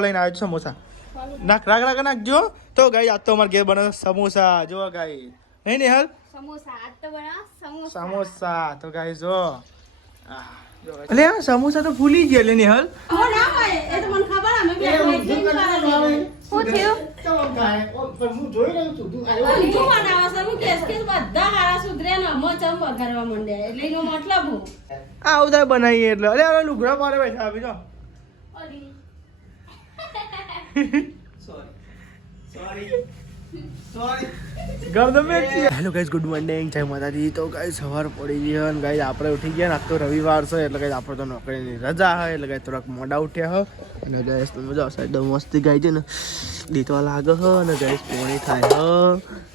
લઈને આવ્યો સમોસા નાખ રાખ નાખજો તો ગાઈ આજ તો અમારે ઘેર બને સમોસા જો ગાઈ નહીં ને હાલ સમોસા તો ગાઈ જો અલે આ સમોસા તો ફૂલી ગયા લે ને હાલ આવું બનાવીએ એટલે અરે લુગડા પાડે બેઠા આપી દો હેલો ગાઈસ ગુડ મોર્નિંગ જય માતાજી તો ગાઈસ સવાર પડી ગઈ અને ગાઈસ આપણે ઉઠી ગયા ને આજ તો રવિવાર છે એટલે ગાઈસ આપણે તો નોકરીની રજા હોય એટલે ગાઈસ થોડાક મોડા ઉઠ્યા હો અને ગાઈસ તમે જો સાઈડ મસ્તી ગાઈ છે ને દીતવા લાગે હો અને ગાઈસ પોણી થાય હો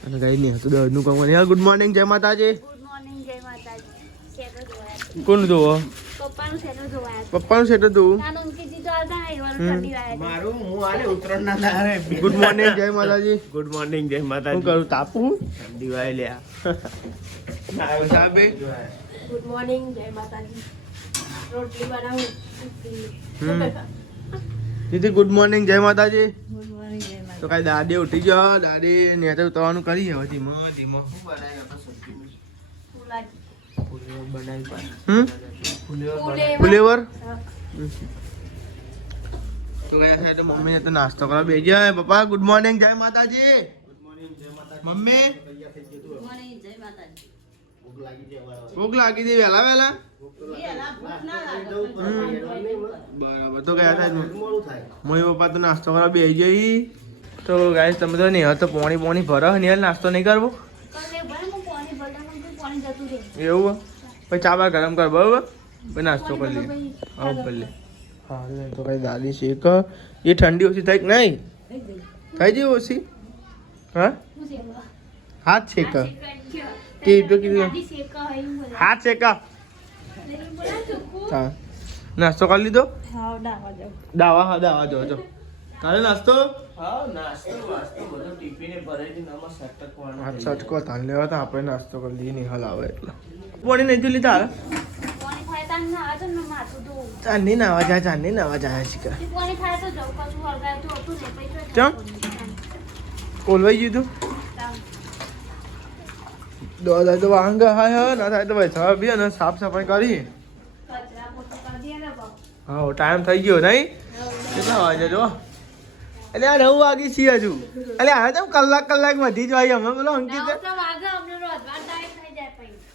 અને ગાઈસ ને તો દરનું કામ કરે ગુડ મોર્નિંગ જય માતાજી કોણ જોવો પપ્પાનું સેટ હતું ગુડ મોર્નિંગ જય માતાજી ગુડ મોર્નિંગ જય માતાજી હું કરું તાપુ દિવાળી લ્યા સાબે ગુડ મોર્નિંગ જય માતાજી રોટલી બનાવું દીદી ગુડ મોર્નિંગ જય માતાજી ગુડ મોર્નિંગ જય માતાજી તો કઈ દાદી ઉઠી ગયો દાદી ને તો ઉતરવાનું કરી હવે ધીમો ધીમો ફુલેવર તો ગયા છે મમ્મી તો નાસ્તો કરવા બેસી જાય પપ્પા ગુડ મોર્નિંગ જય માતાજી મમ્મી ભૂખ લાગી હતી વહેલા વહેલા બરાબર તો ગયા થાય મમ્મી પપ્પા તો નાસ્તો કરવા બેસી જઈ તો ગાઈસ તમે તો નહીં તો પોણી ભરો નહીં નાસ્તો નહીં કરવો એવું પછી ચા બા ગરમ કર બરાબર પછી નાસ્તો કરી લઈએ હા ભલે હા તો કઈ દાદી શેક એ ઠંડી ઓછી થાય કે નહીં થઈ જાય ઓછી હા હાથ શેક કે તો કીધું હાથ શેક હા નાસ્તો કરી લીધો દાવા જો તારે નાસ્તો સટકો તાન લેવા તો આપણે નાસ્તો કરી લઈએ નિહાલ આવે એટલે પોણી નહીં જોઈ લીધા ચાંદની નાવા જાય શીખર ચમ ઓલવાઈ ગયું તું થાય તો વાંગ હા ના થાય તો ભાઈ બી અને સાફ સફાઈ કરી હા ટાઈમ થઈ ગયો નહીં કેટલા વાગે જો એટલે આ 9 વાગી છીએ હજુ એટલે આ તો કલાક વધી જ હોય અમે બોલો અંકિત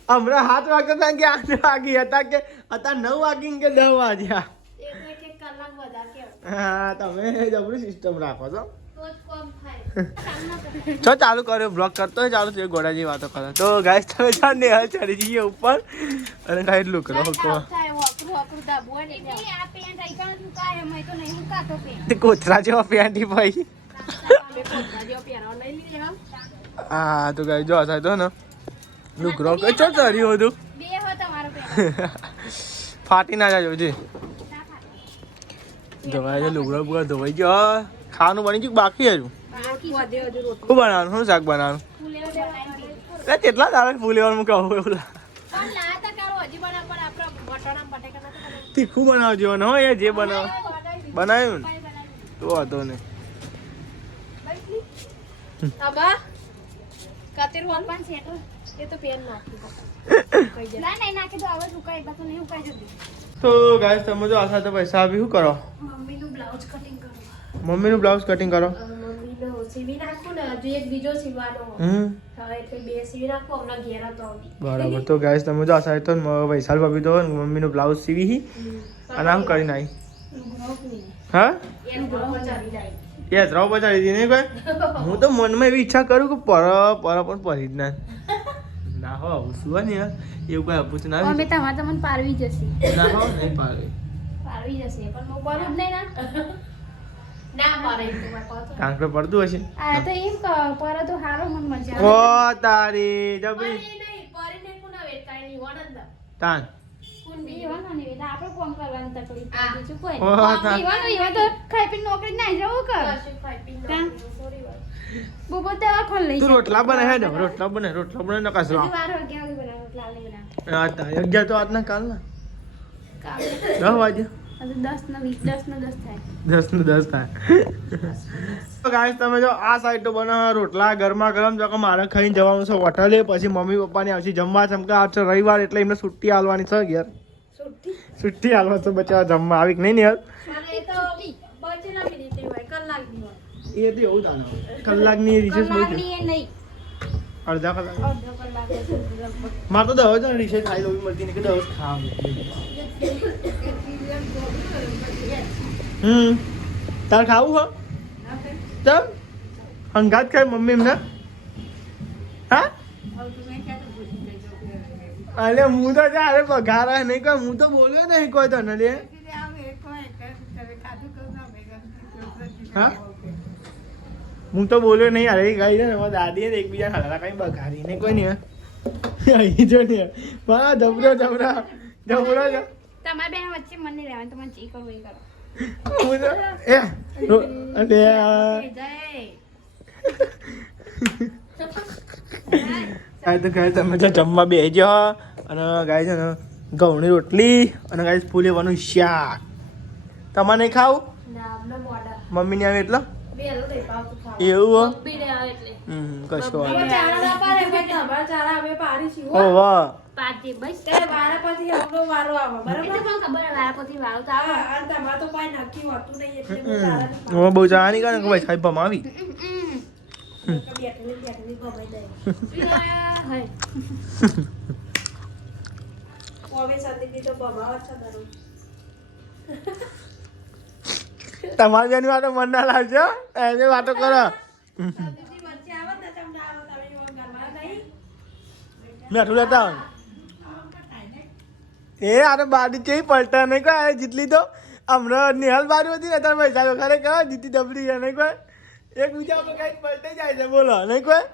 હમણાં 7 વાગતા હતા કે 8 વાગી હતા કે હતા 9 વાગી કે 10 વાગ્યા હા તમે જબરી સિસ્ટમ રાખો છો ચાલુ કર્યો બ્લોગ કરતો હોય ચાલુ થયો ગોડાજી વાતો કરો તો ગાઈસ તમે જાણ ને હાલ ચડી જઈએ ઉપર અને કાઈ લુક રહો કોથરા જેવા પેન્ટી ભાઈ હા તો ગાઈ જો થાય તો ને લુકરો કે ચો ચર્યું હતું ફાટી ના જાય જોજે ધોવાઈ લુગડો પૂરો ધોવાઈ ગયો ખાવાનું બની ગયું બાકી હજુ શું બનાવવાનું શું શાક બનાવવાનું કેટલા તારે ફૂલેવાનું કહું એવું તીખું બનાવજો ને હો એ જે બનાવ્યું ને તો હતો ને તો ગાઈસ તમે જો આશા તો પૈસા આવી શું કરો મમ્મીનું બ્લાઉઝ કટિંગ કરો બરાબર તો ગાઈસ તમે જો આશા તો વૈશાલ ભાભી તો મમ્મીનું બ્લાઉઝ સીવી અને આમ કરી નાખી હા એ ત્રાવ બચાડી હતી ને કોઈ હું તો મનમાં એવી ઈચ્છા કરું કે પર પણ પરી જ ના હો શું ને એવું કઈ અપૂછ ના અમે તમારે તમને પારવી જશે ના હો નહીં પારવી જશે પણ હું પારું જ નહીં ના પારે કાંકરે પડતું હશે આ તો એમ પર તો હારો મન મજા ઓ તારી જબરી નહીં પરે ને કોના વેટ કાઈ નહીં વણંદ તાન કોણ બી વણો ને વેલા આપણે કોમ કરવાની તકલીફ પડી છે કોઈ ઓ તાન એવા તો ખાઈ પીને નોકરી ના જવું કર ખાઈ પીને સોરી વાત બોબો તે ખોલ લઈ તું રોટલા બને હે રોટલા બને ન કસરો વાર હો ગયા રોટલા લઈ બના હા તા 11 તો આજના કાલના 10 વાગે હજુ 10 ને 20 10 ને 10 થાય 10 ને 10 થાય. તો ગાઈસ તમે જો આ સાઈડ તો બને રોટલા ગરમા ગરમ જો કે મારે ખાઈને જવાનું છે હોટલે, પછી મમ્મી પપ્પાની આવશે જમવા, ચમકા આજ છે રવિવાર એટલે એમને છુટ્ટી આલવાની છે ઘેર. છુટ્ટી આલવા તો બચારા જમવા આવી કે નહીં ને યાર? એ તો બચેલા મિનિટ હોય કલાકની હોય. એ તો એવું તાનો કલાકની રિસેસ બહુ છે. કલાકની એ નહીં અડધા કલાક. અડધો કલાક જ લગભગ. મારે તો દવા જ રિસેસ ખાઈ લઉં મળતી ને કે દવા ખાવા. તાર ખાવું હો ચમ હંગાત ખાય મમ્મી એમને હા અરે હું તો અરે પગારા નહીં કોઈ હું તો બોલ્યો નહીં કોઈ તને લે હા હું તો બોલ્યો નહીં અરે ગઈ છે ને દાદી ને એકબીજા હલાલા કઈ બગાડી નહીં કોઈ નહીં અહીં જો ને મારા જબરો જબરા જબરો જ તમારે બે વચ્ચે મને નહીં રહેવાનું, તમારે જે કરવું એ કરો. હું તો અરે ગાય તો ગાય તમે જો જમવા બેસજો અને ગાય છે ને ઘઉંની રોટલી અને ગાય ફૂલ લેવાનું શાક. તમારે નહીં ખાવું? મમ્મી ને આવે એટલે એવું કશો ઓ વાહ પાછી બસ વારા પછી આપણો વારો આવે બરાબર એટલે પણ ખબર હે વારા પછી વાળો તો આવે. અને તમારે તો કોઈ નક્કી હોતું નહીં એટલે હું તારા બહુ ચા નહીં કરે કે ભાઈ સાહેબ ભમાવી બેઠેલી ગમાઈ જાય હય કોમે સાથે તો બમાવા છે તારું તમારી બેની વાતો મન ના લાવજો એની વાતો કરો દીદી વચ્ચે આવો ને તમને આવો તમે ઘરમાં નહીં મેઠું લેતા આવો. એ આને બાડી ચેવી પલટા નહીં કોઈ જેટલી તો હમણાં નિહાલ બારી હતી ને તાર પૈસા ખરેખર જીતી ડબરી છે નહીં કોઈ એક બીજા પર કઈ પલટે જાય છે બોલો નહીં કોઈ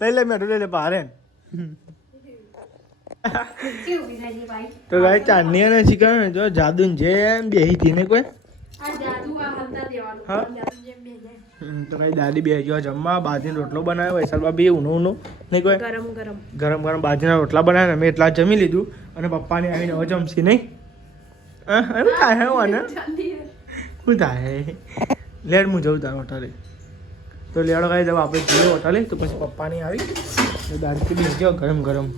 લઈ લે મેઠું લઈ લે પારે કેવું વિનાજી ભાઈ તો ગાય ચાંદની અને ચિકન જો જાદુ જેમ બેહી હતી ને કોઈ આ જાદુ આ હલતા દેવાનું હા? જાદુ જેમ બે જાય તો કઈ દાદી બે ગયો જમવા બાજરીનો રોટલો બનાવ્યો વૈશાલ બી ઊનું નહીં કોઈ ગરમ ગરમ ગરમ ગરમ બાજરીના રોટલા બનાવ્યા મેં એટલા જમી લીધું અને પપ્પાને આવીને હવે જમશી નહીં શું થાય હે મને શું થાય લેડ હું જઉં તાર હોટલે તો લેડો કાંઈ જવા આપણે જઈએ હોટલે તો પછી પપ્પાની આવી તો દાદીથી બી ગયો ગરમ ગરમ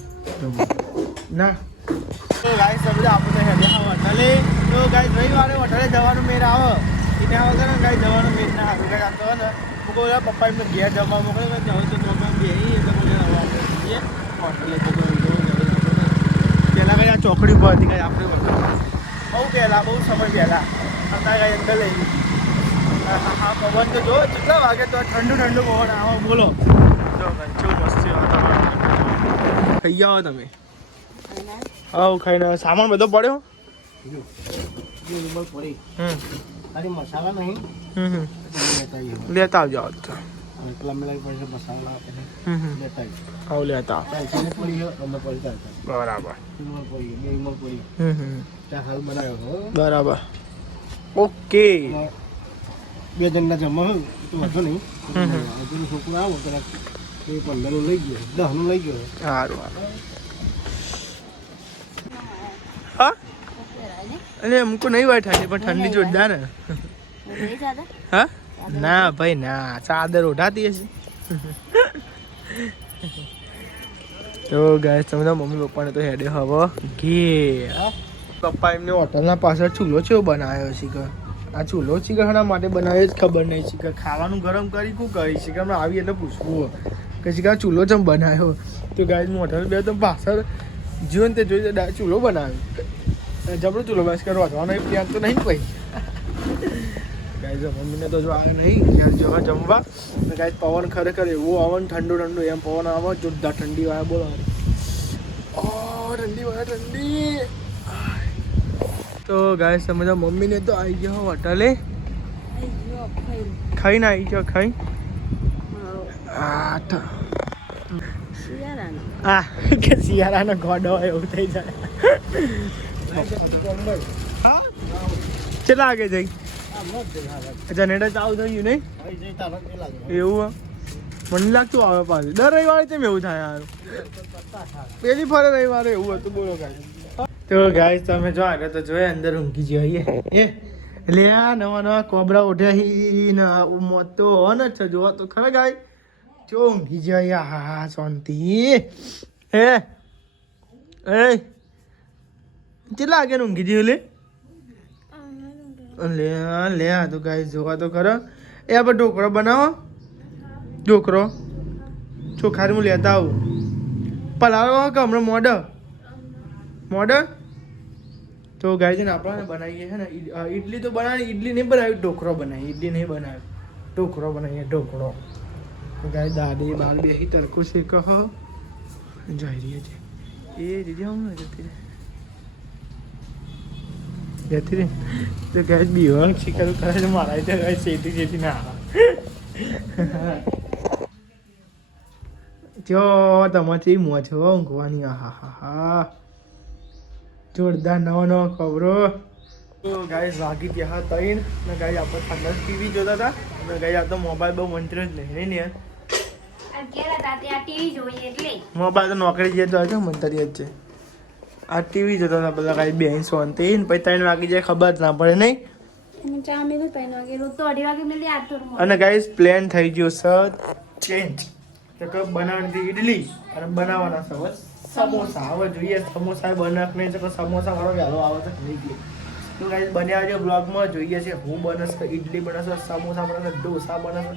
ના તો ગાય સમજો આપણે હેડે હોટલે તો ગાય રવિવારે હોટલે જવાનું મેળ આવે એના વગર ગાય જવાનું મેળ ના આવે ગાય આપતો ને હું પપ્પા એમને ઘેર જમવા મોકલે હવે તો બે એટલે બોલે હવે આપણે જઈએ હોટલે પહેલાં કઈ આ ચોકડી ઉપર હતી કઈ આપણે બહુ પહેલાં બહુ સમય પહેલાં અત્યારે કઈ અંદર લઈ હા પવન તો જો કેટલા વાગે તો ઠંડુ ઠંડુ પવન આવો બોલો જો ભાઈ કેવું મસ્ત છે ખાઈ આવો તમે આવ ખાઈને સામાન બધો પડ્યો મસાલા નહીં લેતા આવજો આવો તો મસાલા લેતા આવ લેતા બરાબર હાલ બનાવ્યો બરાબર ઓકે બે જણના જમા હોય તો વાંધો નહીં હજુ છોકરો આવો કદાચ 15 લઈ ગયો 10 લઈ ગયો સારું હા અરે અમુક નહીં વાય ઠંડી પણ ઠંડી જોરદાર હે હા ના ભાઈ ના ચાદર ઓઢાતી હશે તો ગાય તમે તો મમ્મી પપ્પાને તો હેડે હવે ઘેર પપ્પા એમને હોટલના પાછળ ચૂલો ચેવો બનાવ્યો છે કે આ ચૂલો શીખર માટે બનાવ્યો જ ખબર નહીં શીખર ખાવાનું ગરમ કરી શું કરી શીખર હમણાં આવી એટલે પૂછવું કે શીખર ચૂલો ચમ બનાવ્યો તો ગાય હું હોટલ બે તો પાછળ જીવન તે જોઈ ચૂલો બનાવ્યો જબરો ચૂલો બસ કરવા જવાનો એ પ્લાન તો નહીં કોઈ ગાય મમ્મીને તો જો આવે નહીં ત્યાં જવા જમવા ગાય પવન ખરેખર એવું આવે ને ઠંડુ ઠંડુ એમ પવન આવે જોરદાર ઠંડી વાળા બોલો ઓ ઠંડી વાળા ઠંડી તો ગાય સમજો મમ્મીને તો આવી ગયો હોટલે ખાઈને આવી ગયો ખાઈ હા કે શિયાળાનો ગોડો હોય એવું થઈ જાય હા કેટલા વાગે જઈ જનરેટર ચાલુ થઈ ગયું નહીં એવું મને લાગતું આવે પાછું દર રવિવારે તેમ એવું થાય યાર પેલી ફરે રવિવારે એવું હતું બોલો કાંઈ તો ગાઈસ તમે જો આગળ તો જોયે અંદર ઊંઘી જઈએ એ એટલે આ નવા કોબરા ઉઠ્યા હી ને મોત તો હોન જ છે જોવા તો ખરા ગાય જો ઊંઘી જાય હા શાંતિ એ કેટલા વાગે ઊંઘી જઈએ લે લે આ તો ગાઈસ જોવા તો ખરા એ આપણે ઢોકળો બનાવો ઢોકળો ચોખારી હું લેતા આવું પલાળો કે હમણાં મોડર તો ગાય છે ને આપણે બનાવીએ છે ને ઇડલી તો બનાવી ઇડલી નહીં બનાવી ઢોકળો બનાવી ઇડલી નહીં બનાવી ઢોકળો બનાવીએ ઢોકળો તો ગાય દાદી બાલ બેસી તડકો શેકો હો જઈ રહી છે એ દીદી આવું ને જતી રહી તો ગાય બીવાંગ શીખર કરે છે મારા તો ગાય શેતી ના જો તમારી મોજ હો ઊંઘવાની હા જોરદાર નવો ખબરો તો ગાઈસ વાગી ગયા હા તૈન ને ગાઈ આપણે ખાલી ટીવી જોતા હતા અને ગાઈ આ તો મોબાઈલ બહુ મંત્ર જ નહીં ને મોબાઈલ તો નોકરી જઈએ તો છે મંતરી જ છે આ ટીવી જોતા હતા બધા ગાઈ બે શાંતિ પછી 3 વાગી જાય ખબર જ ના પડે નહીં અને ગાઈસ પ્લાન થઈ ગયો સર ચેન્જ તો બનાવવાની ઇડલી અને બનાવવાના સર સમોસા હવે જોઈએ સમોસા બનાવ નહીં તો સમોસા વાળો વહેલો આવે તો નહીં ગયો તો ગાઈસ બન્યા છે બ્લોગમાં જોઈએ છે હું બનશે ઇડલી બનશે સમોસા બનશે ઢોસા બનશે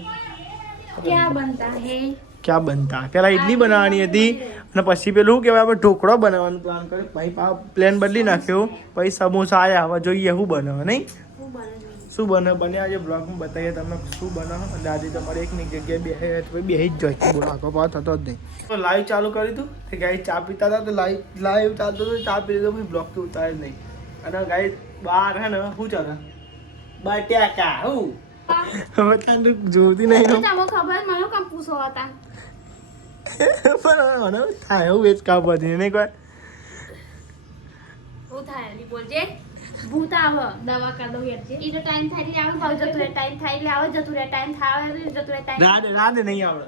ક્યાં બનતા પેલા ઇડલી બનાવવાની હતી અને પછી પેલું કહેવાય આપણે ઢોકળો બનાવવાનું પ્લાન કર્યો પછી પ્લાન બદલી નાખ્યો પછી સમોસા આવ્યા હવે જોઈએ શું બનાવે નહીં શું બને આજે બ્લોગમાં બતાવીએ તમે શું બનાવો દાદી તમારે એકની જગ્યાએ બેસી જ જાય બોલો આખો પાસ થતો જ નહીં તો લાઈવ ચાલુ કર્યું હતું કે ગાઈ ચા પીતા હતા તો લાઈવ ચાલતું હતું ચા પી લીધો પછી બ્લોગ તો ઉતારે જ નહીં અને ગાઈ બહાર હે ને શું ચાલે બટાકા હું હવે તને જોતી નહીં ખબર મને કામ પૂછો હતા પણ મને થાય એવું વેચ કામ બધી નહીં કોઈ હું થાય બોલજે ભૂત આવે દવા કર દો યાર ઈ તો ટાઈમ થાય એટલે આવું જતું રહે ટાઈમ થાય એટલે આવે જતું રહે ટાઈમ થાય જતું રહે ટાઈમ રાડે નહીં આવડે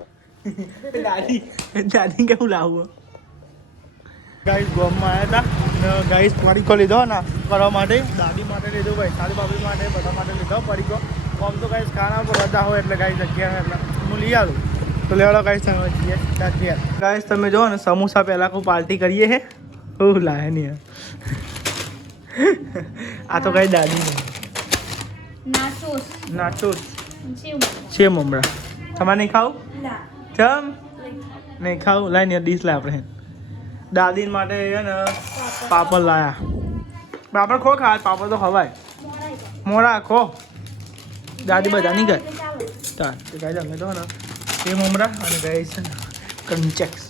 દાદી કેવું લાવું ગાઈસ ગોમમાં આવ્યા હતા ગાઈસ પડીકો લીધો ના કરવા માટે દાદી માટે લીધો ભાઈ સારી બાબી માટે બધા માટે લીધો પડીકો આમ તો ગાઈસ ખાના પર રજા હોય એટલે ગાઈસ જગ્યા એટલે હું લઈ આવું તો લેવાડો ગાઈસ જઈએ ગાઈસ તમે જો ને સમોસા પહેલાં કોઈ પાર્ટી કરીએ હે હું લાવે નહીં આ તો કઈ દાદી નાચોસ છે મમરા તમારે નહીં ખાવું ચમ નહીં ખાવું લાઈને ડીશ લાય આપણે દાદી માટે છે ને પાપડ લાયા પાપડ ખો ખા પાપડ તો ખવાય મોડા ખો દાદી બધા નહીં ગાય ચાલ તો ગાય અમે તો ને એ મમરા અને ગાય છે ને કંચેક્સ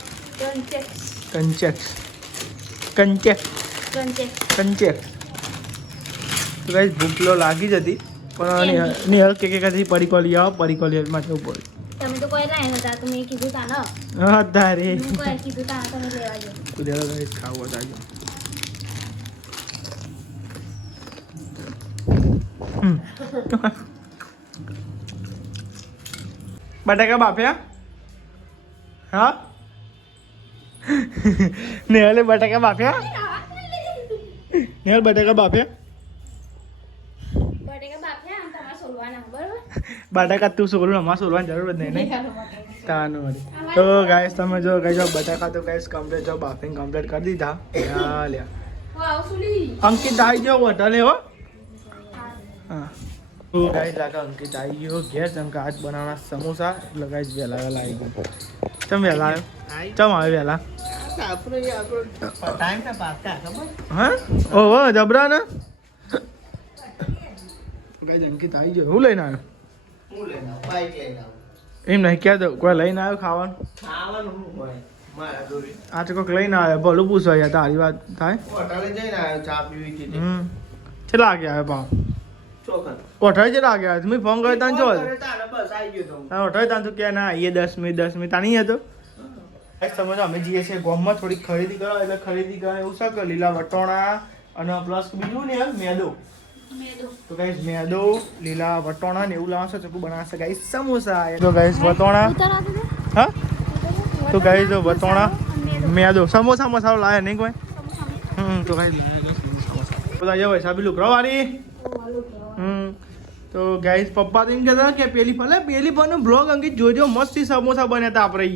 તો ગાઈસ ભૂખલો લાગી જ હતી પણ નિહલ કે કદી પડીકો લઈ આવો પડીકો લઈ માટે ઉપર તમે તો કોઈ લાયા હતા તમે કીધું તા ને હા તારે હું કોઈ કીધું તા તમે લેવા જો કુદેલો ગાઈસ ખાવો જાજો બટાકા બાફ્યા હા નિહલે બટાકા બાફ્યા નિહલ બટાકા બાફ્યા બટાકા તું સોલું અમારે સોલવાની જરૂર જ નહીં તાનું તો ગાઈસ તમે જો ગાઈસ બટાકા તો ગાઈસ કમ્પ્લીટ જો બાફિંગ કમ્પ્લીટ કરી દીધા લ્યા અંકિત આવી ગયો હોટલે હો હા તો ગાઈસ લાગા અંકિત આવી ગયો ઘેર ચમકે આજ બનાવવાના સમોસા એટલે ગાઈસ વહેલા આવી ગયો ચમ વહેલા આવ્યો ચમ આવે વહેલા હા ઓહો જબરા ને ગાઈસ અંકિત આવી ગયો હું લઈને આવ્યો એમ નહીં ક્યાં દઉં કોઈ લઈને આવ્યો ખાવાનું આ તો કોઈક લઈને આવ્યો ભલું પૂછવા યાર તારી વાત થાય કેટલા વાગે આવ્યો ભાવ અઠાવી કેટલા વાગે આવ્યો મેં ફોન કર્યો તાન ચો અઠાવી તાન તું ક્યાં ના આવીએ 10 મિનિટ તાની હતો સમજો અમે જઈએ છીએ ગોમમાં થોડીક ખરીદી કરવા એટલે ખરીદી કરવા એવું છે કે લીલા વટોણા અને પ્લસ બીજું ને મેદો તો ગાઈસ મેદો લીલા વટોણા ને એવું લાવશે ચકુ બનાવશે ગાઈસ સમોસા તો ગાઈસ વટોણા હા તો ગાઈસ વટોણા મેદો સમોસા મસાલો લાવે નહીં કોઈ તો ગાઈસ બધા જવાય સાબી લુકરાવાળી તો ગાઈસ પપ્પા તો એમ કહેતા કે પેલી ફોનનો બ્લોગ અંકિત જોજો મસ્ત સમોસા બન્યા હતા આપણે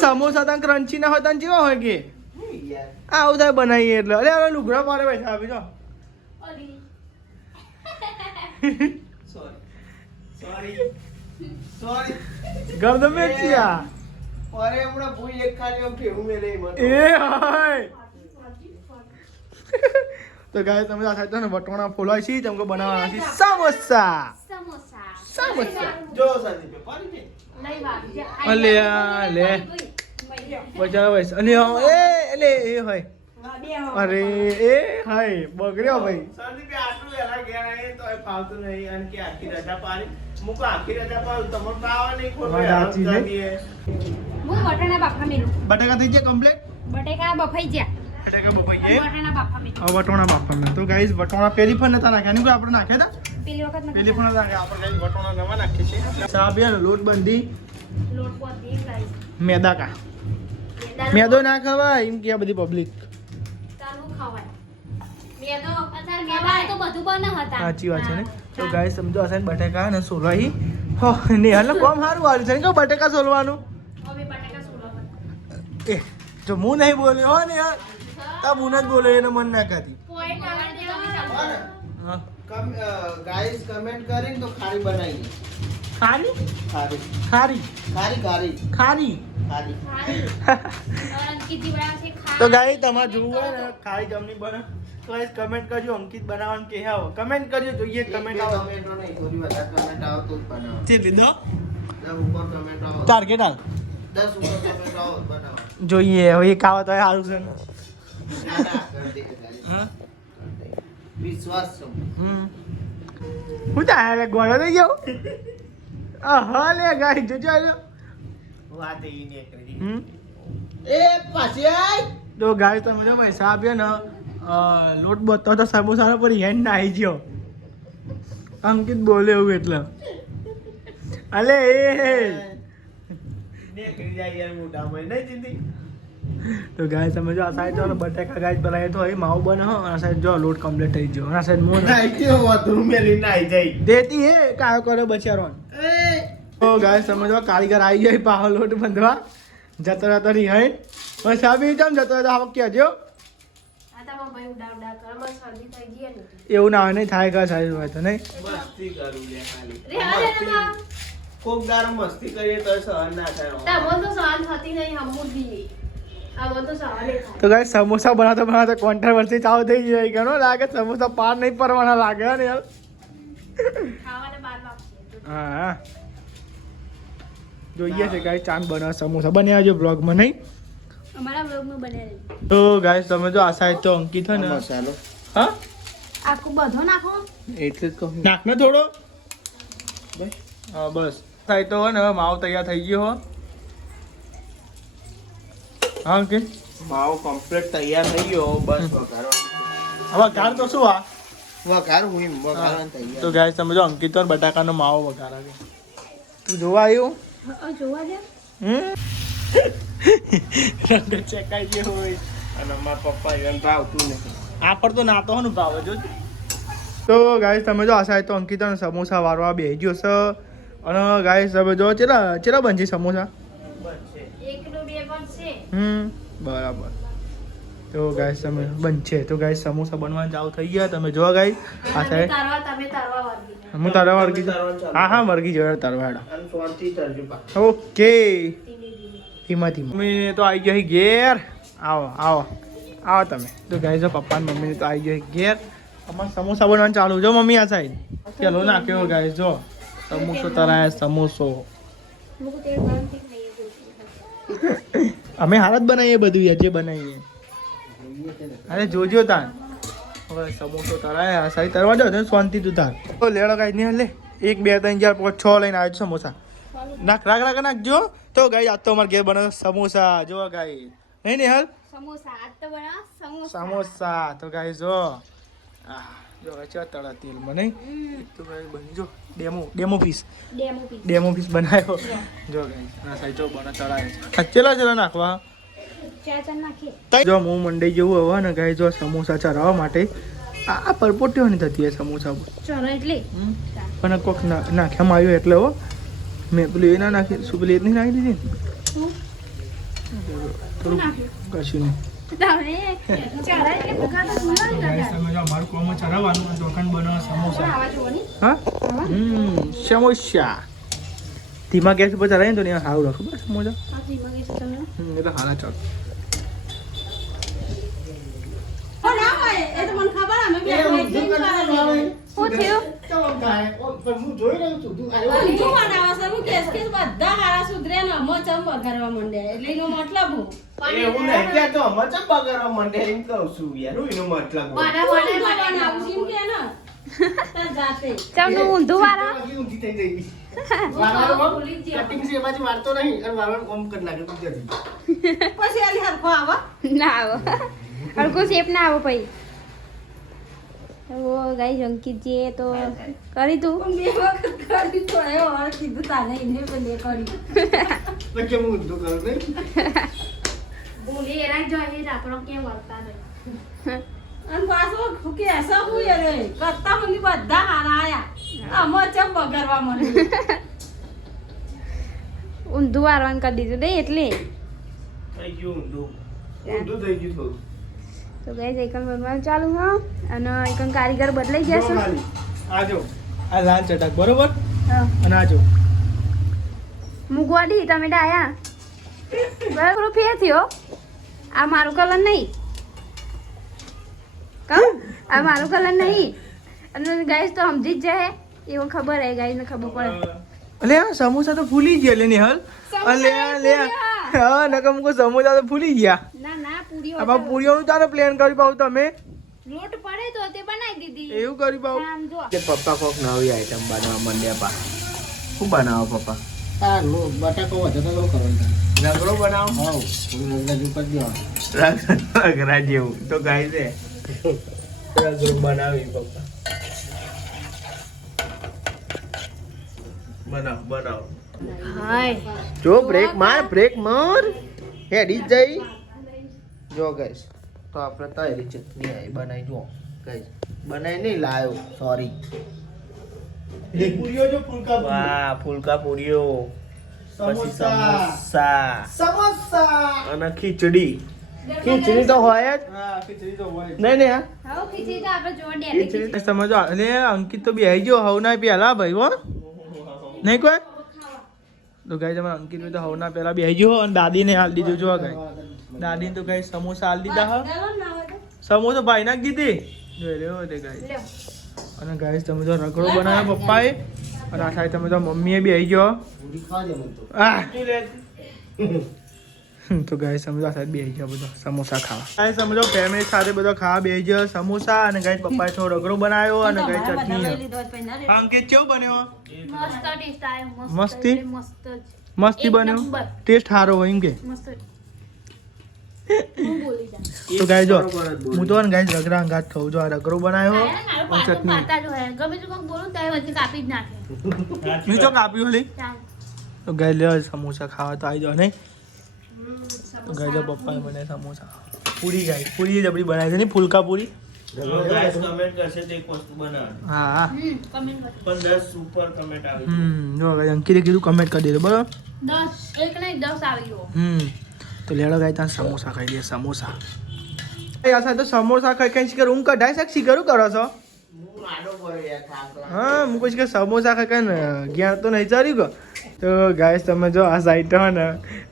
સમોસા તા ક્રન્ચી ના હોય તા કેવા હોય કે આવું થાય બનાવીએ એટલે અરે અરે લુગડા પાડે ભાઈ સાબી જો ગરદન મેચ્યા એ હાય તો ગાય તમે આ સાઈડ ને વટોણા ફોલાય છે તેમ કે બનાવવાના છે સમોસા જો સંદીપે પાડી દે. અલે લે બચાવ ભાઈ અલે એ હોય અરે એ હાય બગડ્યો ભાઈ સંદીપે આટલું એના ઘેર આવીને તોય ફાવતું નહીં અને કે આખી રજા પાડી મૂકો આખી રજા પાડું તમને પાવા નહીં ખોટું વાત સાચી છે. હું વટાણા બાફા મેલું બટાકા થઈ ગયા કમ્પ્લીટ બટેકા બફાઈ ગયા બટાકા બપાઈ ગયા વટાણા બાફા મેલું વટોણા બાફવાના તો ગાઈસ વટોણા પેલી ફોન નતા નાખ્યા ને આપણે નાખ્યા હતા પેલી વખત પેલી ફોન નાખ્યા આપણે ગાઈસ વટોણા નવા નાખીએ છીએ ચા બેન લોટ બંધી લોટ પોતી ગાઈસ મેદા કા મેદો ના ખવાય એમ કે બધી પબ્લિક ચાલુ ખવાય મેદો અત્યારે મેદા તો બધું બને હતા સાચી વાત છે ને તો ગાઈસ સમજો આ સાઈડ બટાકા અને સોલવાઈ હો ને હાલ કોમ સારું આવ્યું છે ને કે બટાકા સોલવાનું હવે બટેકા સોલા એ જો હું નહીં બોલ્યો હો ને યાર તા હું જ બોલ્યો એને મન ના કરી પોઈન્ટ આવે દેવા હા ગાઈસ કમેન્ટ કરીને તો ખારી બનાવી ખારી ખારી ખારી ખારી ખારી ખારી ખારી અંકિત જીવડા છે ખા તો ગાઈસ તમારે જોવું હોય ને ખારી જમની બને તો ગાઈસ કમેન્ટ કરજો અંકિત બનાવવાનું કે આવો કમેન્ટ કરજો જોઈએ કમેન્ટ આવો ટમેટો નહીં થોડી વધારે ટમેટો આવો તો જ બનાવો તે લીધો 10 ઉપર ટમેટો આવો ટાર્ગેટ હાલ 10 ઉપર ટમેટો આવો જ બનાવો જોઈએ હવે એક આવો તો સારું છે ને ના, કરી દે ખાલી. હા વિશ્વાસ છે હું તારે ગોળો થઈ ગયો હા લે ગાઈ જોજો આવ્યો વાત ઈ ને કરી હમ એ પાછી આય તો ગાય તમે જો ભાઈ સાહેબ ને લોટ બતો તો સમોસા પર હેન્ડ ના આવી ગયો અંકિત બોલે એવું એટલે અલે એ ને કરી જાય યાર મોટા ભાઈ નહીં જીંદી તો ગાય તમે જો આ સાઈડ જો બટાકા ગાય બનાવીએ તો અહીં માવો બને હો આ સાઈડ જો લોટ કમ્પ્લીટ થઈ ગયો આ સાઈડ મોન નાઈ કે વાતું મેલી નાઈ જાય દેતી હે કાયો કર્યો બચારો એ તો ગાય સમજો કારીગર આવી જાય પાહો લોટ બંધવા જતો રહેતો રિહાઈ બસ સાબી જમ જતો રહેતો આવક કહેજો આ તમારા ભાઈ ઉડા ઉડા કર મને શરદી થઈ ગઈ ને એવું ના હોય નહીં થાય કા સાહેબ હોય તો નહીં મસ્તી કરું લે ખાલી રે અરે ના કોક દારૂ મસ્તી કરીએ તો સહન ના થાય તમો તો સહન થતી નહીં હમુદી આ તો સહન થાય તો ગાય સમોસા બનાવતા કોન્ટ્રાવર્સી ચાલુ થઈ જાય ઘણો લાગે સમોસા પાર નહીં પરવાના લાગે ને યાર ખાવાને બાર વાગશે હા જોઈએ છે ગાય ચાંદ બનાવ સમોસા બન્યા જો બ્લોગમાં નહીં અમારા બ્લોગમાં બનાવી તો ગાય તમે જો આ સાઈડ તો અંકિત હોય ને મસાલો હા આખું બધો નાખો એટલે જ કહું નાખ ને થોડો હા બસ સાઈડ તો હોય ને હવે માવો તૈયાર થઈ ગયો હો હા અંકિત માવો કમ્પ્લીટ તૈયાર થઈ ગયો બસ વઘારો હવે ગાળ તો શું આ વઘાર હું વઘારવાનું તો તૈયાર ગાય તમે જો અંકિત તો બટાકાનો માવો વઘારાવે તું જોવા આવ્યું જોવા દે રંગ ચેકાઈ ગયો હોય અને મારા પપ્પા એને ભાવતું નથી આ પર તો નાતો હોય ને ભાવે જો તો ગાઈસ તમે જો આ સાઈડ તો અંકિત સમોસા વારવા બેસી ગયો છે અને ગાઈસ તમે જો ચેલા બનશે સમોસા બસ છે એકનો બે પણ છે બરાબર તો ગાઈસ તમે બનશે તો ગાઈસ સમોસા બનવાનું ચાલુ થઈ ગયા તમે જો ગાઈસ આ સાઈડ તમે તારવા વર્ગી હું તારા વર્ગી હા વર્ગી જોડે તારવા હેડો અને શાંતિ તરજો પા ઓકે ધીમા ધીમા મમ્મી તો આવી ગઈ ઘેર આવો તમે તો ગાઈસ પપ્પા ને મમ્મી તો આવી ગઈ ઘેર અમારે સમોસા બનાવવાનું ચાલુ જો મમ્મી આ સાઈડ ચલો નાખ્યો ગાઈસ જો સમોસો તરાય સમોસો મુકુ તે બંધ થઈ ગઈ અમે હાલ જ બનાવીએ બધું જે બનાવીએ અરે જોજો તાર હવે સમોસો તરાય આ સાઈડ તરવા જાવ તો શાંતિ તું તાર તો લેડો ગાઈસ ને લે 1 2 3 4 5 6 લઈને આવ્યો છું સમોસા નાખજો તો ગાઈસ આજ તો અમારે ઘેર બને સમોસા જો ગાઈસ નહીં ને હાલ સમોસા આજ તો બના સમોસા તો ગાઈસ જો જો અચા તળા તેલ મને તો ગાઈસ બની જો ડેમો પીસ બનાવ્યો જો ગાઈસ ના સાઈડ જો બના તળાય ચલો નાખવા ચાર નાખીએ. જો હું મંડાઈ જેવું હવે ને ગાય જો સમોસા ચરાવવા માટે આ પરપોટીઓ નહીં થતી એ સમોસા ચલો એટલે પણ કોક નાખ્યામાં આવ્યો એટલે હો મેં પેલું એ ના નાખી શું પેલી એ જ નહીં નાખી દીધી ને? થોડું કશું નહીં. તમે ચડા એટલે ભૂખા તો ભૂલા અમારું કોમ ચરાવવાનું ચોખંડ બનાવવા સમોસા આવા જોવાની હા સમોસા ધીમા ગેસ ઉપર ચલાવીને તો ત્યાં સારું રાખું બસ સમોસા પાછી મગે છે તમે એ તો હાલા ચાલ ઓ ના હોય એ તો મને ખબર અમે બે શું થયું પણ હું જોઈ રહ્યો છું તું આવ્યો ઊંધું બનાવે છે હું કેસ કેસ બધા હારા સુધરે ને અમો ચમ બગાડવા માંડ્યા એટલે એનો મતલબ હું એવું નહીં કે તો મચા બગાડવા માંડે એમ કહું છું યાર હું એનો મતલબ મારા મને બનાવું છું કે ને તાર જાતે ચમનું ઊંધું વાળા ઊંધી થઈ જઈ વાળવાનું કટિંગ છે એ બાજુ વાળતો નહીં અને વાળવાનું કોમ કરી નાખે કુદરતી પછી આલી હરખો આવા ના આવો હરકો શેપ ના આવો પછી ઓ ગાઈ અંકિતજીએ તો કરી તું પણ બે વખત કરી તો એ ઓર કીધું તાને એને પણ એ કરી તો કેમ ઊંધું કરું નહીં બોલે એરા જો એ આપણો કે વર્તા નહીં અને પાછો કે એસા હોય રે કરતા મને બધા હારા આયા અમો ચમ બગાડવા માંડ્યા ઊંધું વારવાનું કરી દીધું નહીં એટલે થઈ ગયું ઊંધું ઊંધું થઈ ગયું થોડું તો ગાઈસ એકન બનવાનું ચાલુ હા અને એકન કારીગર બદલાઈ ગયા છે આજો આ લાલ ચટાક બરોબર હા અને આજો મુગવાડી તમે ડાયા બરાબર ફેર થયો આ મારું કલર નહીં કહું આ મારું કલર નહીં અને ગાઈસ તો સમજી જ જાય એવું ખબર હે ગાઈસ ને ખબર પડે અલે આ સમોસા તો ફૂલી ગયા લે નિહાલ અલે લે હા નકમ કો સમોસા તો ફૂલી ગયા ના ના પૂરીઓ આમાં પૂરીઓનું તારે પ્લાન કરી પાવ તમે લોટ પડે તો તે બનાવી દીધી એવું કરી પાવ આમ જો કે પપ્પા કોક નવી આઈટમ બનાવવા માંડ્યા પા શું બનાવો પપ્પા હા નો બટાકો વધે તો કરવાનું રગડો બનાવો હા રગડા ઉપર દેવા રગડા જેવું તો ગાય છે રગડો બનાવી પપ્પા બનાવો હાય જો બ્રેક માર હેડી જઈ જો ગાઈસ તો આપણે તૈયારી ચટણી આવી બનાવી જો ગાઈસ બનાવી નહીં લાયો સોરી પૂરીઓ જો ફૂલકા વાહ ફૂલકા પૂરીઓ પછી સમોસા અને ખીચડી તો હોય જ હા ખીચડી તો હોય નહીં ને હા હવે ખીચડી તો આપણે જોવા ડેલી ખીચડી સમજો અલે અંકિત તો બી આવી ગયો હવ ના પેલા ભાઈ હો નહીં કોઈ તો ગાઈ તમારે અંકિત ભાઈ તો હવ ના પેલા બી આવી ગયો અને દાદીને હાલ દીધું જો ગાઈ દાદીને તો ગાઈ સમોસા હાલ દીધા હા સમોસા ભાઈ નાખ દીધી જોઈ રહ્યો તે ગાઈ લ્યો અને ગાઈસ તમે તો રગડો બનાવ્યો પપ્પાએ અને આ સાઈડ તમે તો મમ્મીએ બી આવી ગયો આ તો ગાઈસ સમજો આ સાઈડ બી આવી ગયો બધો સમોસા ખાવા ગાઈસ સમજો ફેમિલી સાથે બધો ખાવા બેસી ગયો સમોસા અને ગાઈસ પપ્પાએ થોડો રગડો બનાવ્યો અને ગાઈસ ચટણી અંકિત કેવું બન્યો મસ્ત ટેસ્ટ આવ્યો મસ્તી? એટલે મસ્ત જ મસ્તી એક બન્યો નંબર. ટેસ્ટ સારો હોય એમ કે મસ્ત હું બોલી જા તો ગાઈસ જો હું તો ગાઈસ રગડા અંગાત ખાઉં જો આ રગડો બનાવ્યો મારું અને પાછું ચટણી પાતા જ હોય ગમે તે કોક બોલું ત્યારે વચ્ચે કાપી જ નાખે હું તો કાપ્યું લી ચાલ તો ગાઈસ લે સમોસા ખાવા તો આવી જાઓ નહીં તો ગાઈસ જો પપ્પાએ મને સમોસા પૂરી ગાઈસ પૂરી જબરી બનાવી છે ને ફૂલકા પૂરી કમેન્ટ કરશે તો એક વસ્તુ બનાવે હા હા કમેન્ટ કર પણ 10 ઉપર કમેન્ટ આવી જો ગાઈસ અંકિતે કીધું કમેન્ટ કરી દેજો બરાબર 10 એક નહીં 10 આવી ગયો તો લેડો ગાઈ ત્યાં સમોસા ખાઈ દઈએ સમોસા આ સાથે તો સમોસા ખાઈ ખાઈ શીખર ઊંઘ કઢાઈ શક શીખરું કરો છો હા હું કહું કે સમોસા ખાઈ ખાઈ ને જ્ઞાન તો નહીં ચાલ્યું કે તો ગાઈસ તમે જો આ સાઈડ ને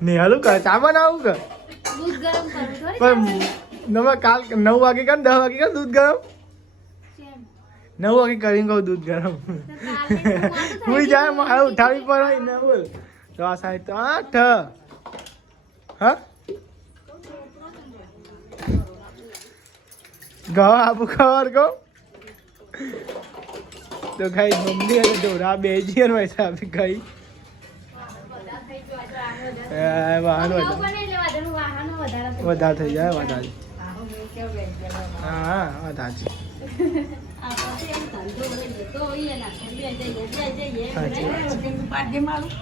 નિહાલું કર ચા બનાવું કે દૂધ ગરમ કરું થોડી પણ નવા કાલ 9 વાગે કર 10 વાગે કર દૂધ ગરમ સેમ 9 વાગે કરીને કહું દૂધ ગરમ હું જાય મારે ઉઠાવી પડે ને બોલ તો આ સાઈડ તો 8 હા ગાવ આપું ખબર કહું તો ખાઈ મમ્મી અને ઢોરા બેજી અને વૈસા આપી ખાઈ વાહન વધારે થઈ જાય વધારે હા વધારે તો એ ના જઈએ સાચી વાત. પાડે મારું